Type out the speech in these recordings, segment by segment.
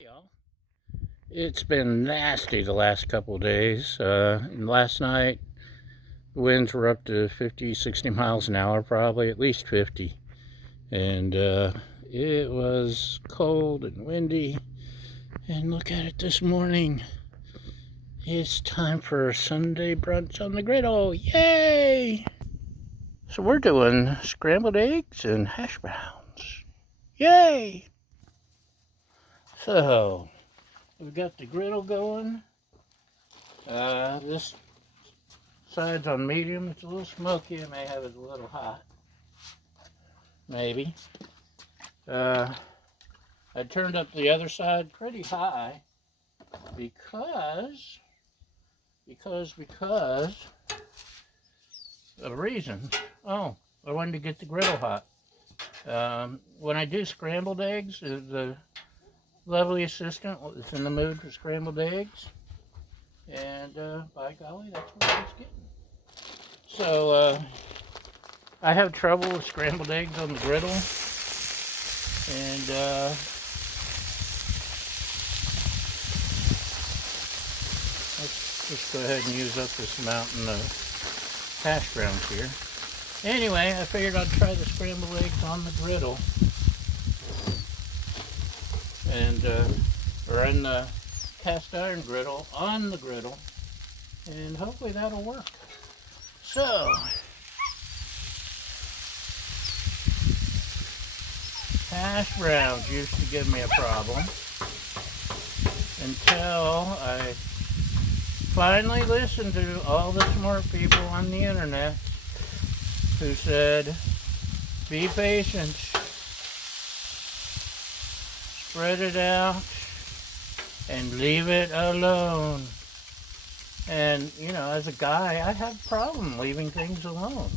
Y'all, it's been nasty the last couple of days. And last night, the winds were up to 50, 60 miles an hour, probably at least 50. And it was cold and windy. And look at it this morning. It's time for Sunday brunch on the griddle. Yay! So we're doing scrambled eggs and hash browns. Yay! So, we've got the griddle going. This side's on medium. It's a little smoky. I may have it a little hot. Maybe. I turned up the other side pretty high because of a reason. Oh, I wanted to get the griddle hot. When I do scrambled eggs, the lovely assistant is in the mood for scrambled eggs. And by golly, that's what I was getting. So I have trouble with scrambled eggs on the griddle. And let's just go ahead and use up this amount in the hash browns here. Anyway, I figured I'd try the scrambled eggs on the griddle. And or in the cast iron griddle on the griddle. And hopefully that'll work. So, hash browns used to give me a problem until I finally listened to all the smart people on the internet who said, be patient, spread it out, and leave it alone. And, you know, as a guy, I have a problem leaving things alone.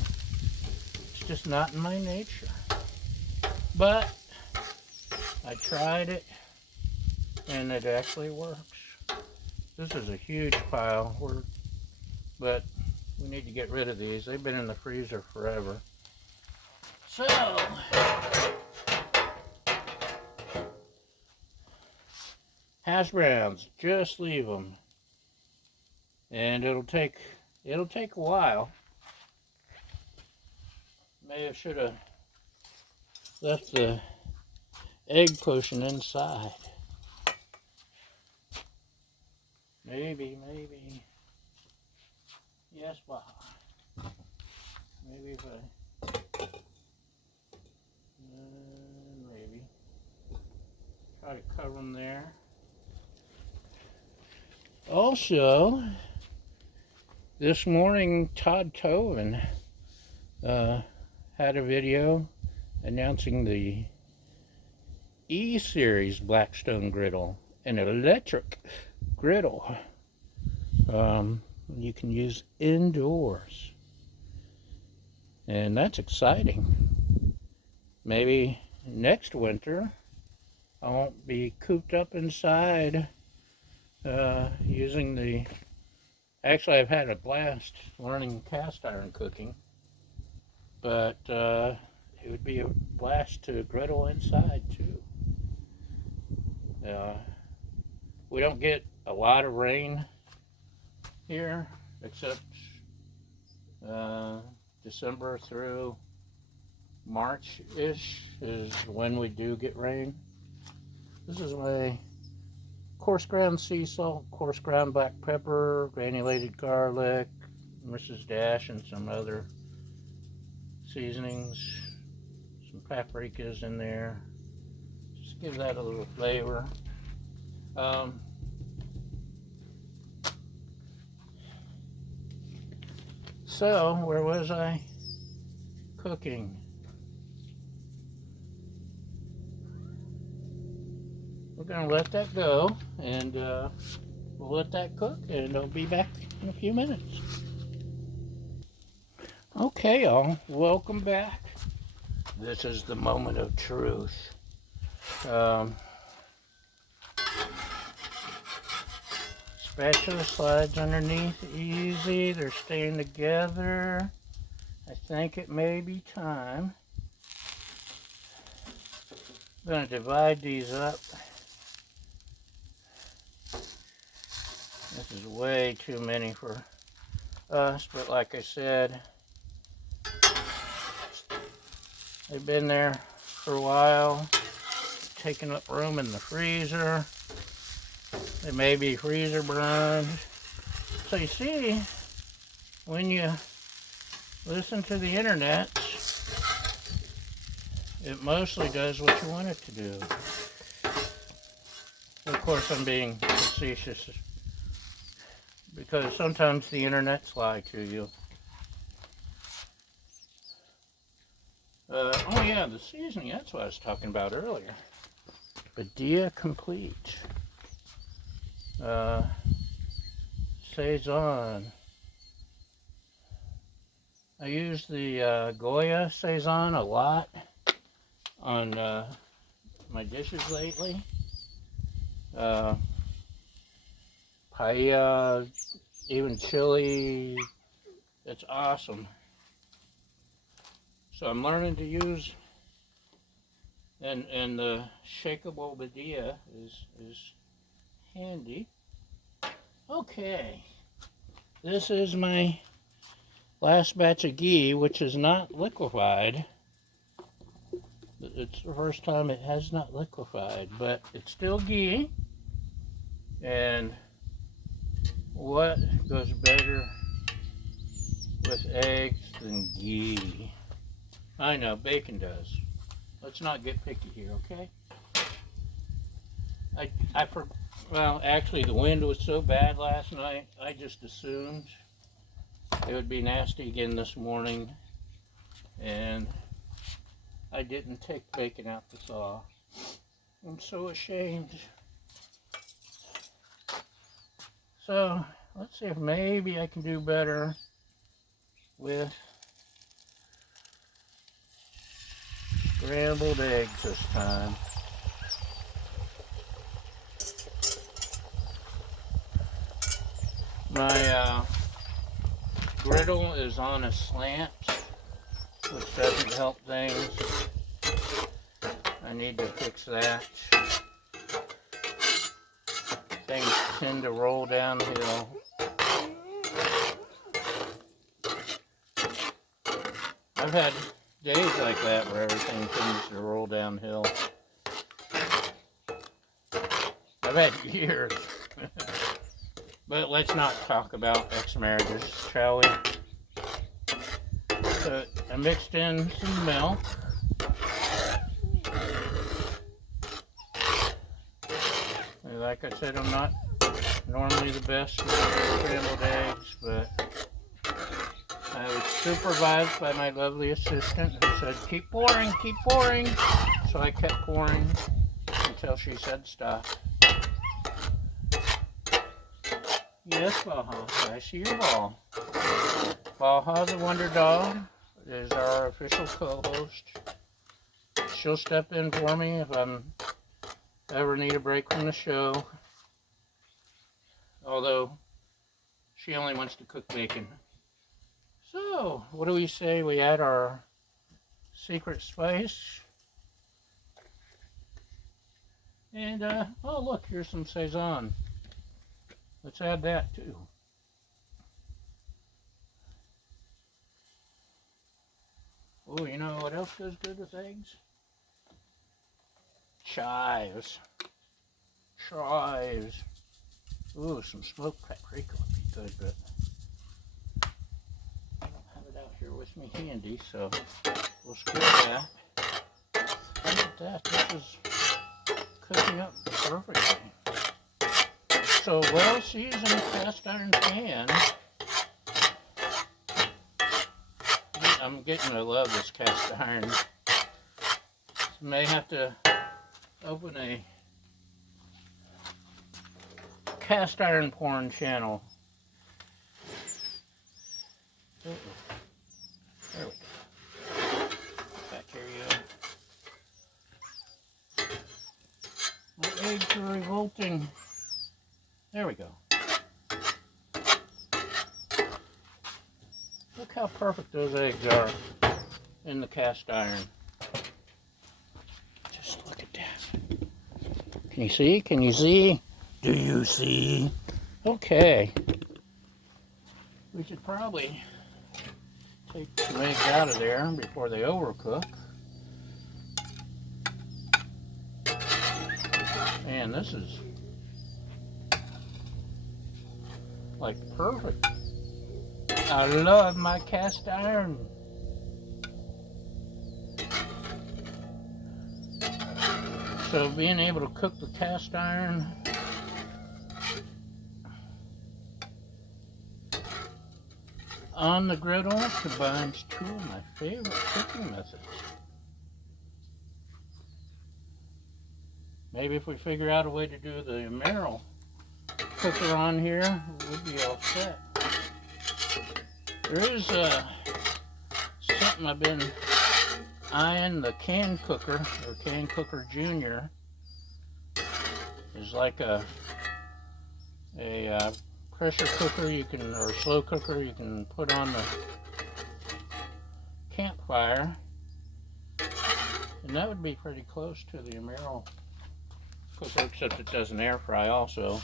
It's just not in my nature. But I tried it, and it actually works. This is a huge pile, but we need to get rid of these. They've been in the freezer forever. So, hash browns, just leave them. And it'll take a while. Should have left the egg potion inside. Maybe. Yes, Bob. Maybe if I maybe try to cover them there. Also, this morning, Todd Coven had a video announcing the E-Series Blackstone Griddle, an electric griddle you can use indoors. And that's exciting. Maybe next winter I won't be cooped up inside using the... Actually, I've had a blast learning cast iron cooking, but it would be a blast to griddle inside too. We don't get a lot of rain here, except December through March-ish is when we do get rain. This is my coarse ground sea salt, coarse ground black pepper, granulated garlic, Mrs. Dash, and some other seasonings. Some paprikas in there. Just give that a little flavor. So, where was I? Cooking. We're going to let that go, and we'll let that cook, and I'll be back in a few minutes. Okay, y'all, welcome back. This is the moment of truth. Spatula slides underneath easy. They're staying together. I think it may be time. I'm going to divide these up is way too many for us, but like I said, they've been there for a while, taking up room in the freezer. They may be freezer burned. So you see, when you listen to the internet, it mostly does what you want it to do. Of course, I'm being facetious because sometimes the internets lie to you. Oh yeah, the seasoning, that's what I was talking about earlier. Padilla Complete. Saison. I use the Goya Saison a lot on my dishes lately. Paella, even chili, it's awesome. So I'm learning to use, and the shakeable Padilla is handy. Okay, this is my last batch of ghee, which is not liquefied. It's the first time it has not liquefied, but it's still ghee. And what goes better with eggs than ghee? I know, bacon does. Let's not get picky here, okay? Well, actually, the wind was so bad last night, I just assumed it would be nasty again this morning, and I didn't take bacon out the thaw. I'm so ashamed. So, let's see if maybe I can do better with scrambled eggs this time. My griddle is on a slant, which doesn't help things. I need to fix that. Things tend to roll downhill. I've had days like that where everything tends to roll downhill. I've had years. But let's not talk about ex-marriages, shall we? So I mixed in some milk. And like I said, I'm not normally the best with scrambled eggs, but I was supervised by my lovely assistant who said, keep pouring, keep pouring. So I kept pouring until she said stop. Yes, Baja, I see your ball. Baja the Wonder Dog is our official co-host. She'll step in for me if I'm ever need a break from the show. Although, she only wants to cook bacon. So, what do we say we add our secret spice? And, oh look, here's some Saison. Let's add that too. Oh, you know what else goes good with eggs? Chives. Chives. Ooh, some smoked paprika would be good, but I don't have it out here with me handy, so we'll skip that. Look at that, this is cooking up perfectly. So, well-seasoned cast iron pan. I'm getting to love this cast iron. May have to open a cast iron porn channel. There we go. Back here you go. My eggs are revolting. There we go. Look how perfect those eggs are in the cast iron. Just look at that. Can you see? Can you see? Do you see? Okay, we should probably take some eggs out of there before they overcook. Man, this is like perfect. I love my cast iron. So being able to cook the cast iron on the griddle combines two of my favorite cooking methods. Maybe if we figure out a way to do the Merrill cooker on here, we'll be all set. There is something I've been eyeing, the can cooker, or can cooker junior. Is like a pressure cooker you can, or slow cooker you can put on the campfire, and that would be pretty close to the Merrill cooker, except it doesn't air fry also.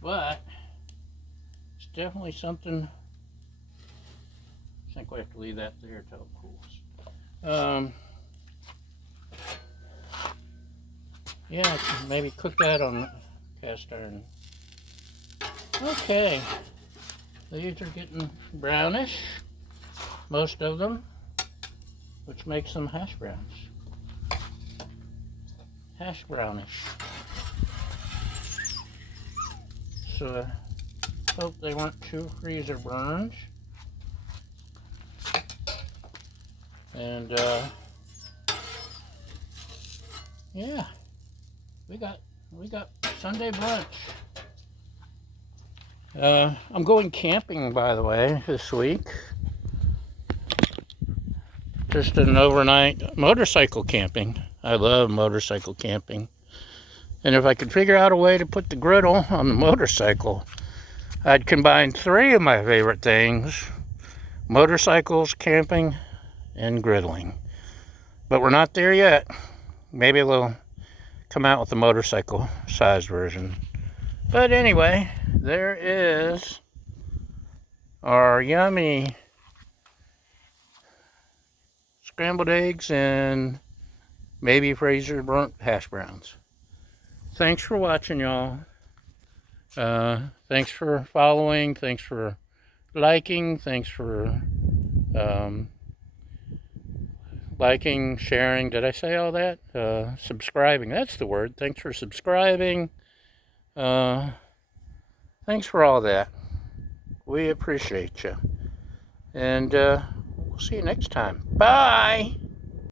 But it's definitely something. I think we have to leave that there till it cools. Yeah, maybe cook that on cast iron. Okay, these are getting brownish, most of them, which makes them hash browns. Hash brownish. So I hope they weren't too freezer burned. And yeah, we got Sunday brunch. I'm going camping, by the way, this week. Just an overnight motorcycle camping. I love motorcycle camping. And if I could figure out a way to put the griddle on the motorcycle, I'd combine three of my favorite things: motorcycles, camping, and griddling. But we're not there yet. Maybe we'll come out with a motorcycle size version. But anyway, there is our yummy scrambled eggs and maybe freezer burnt hash browns. Thanks for watching, y'all. Thanks for following. Thanks for liking. Thanks for liking, sharing. Did I say all that? Subscribing. That's the word. Thanks for subscribing. Thanks for all that. We appreciate you. And we'll see you next time. Bye!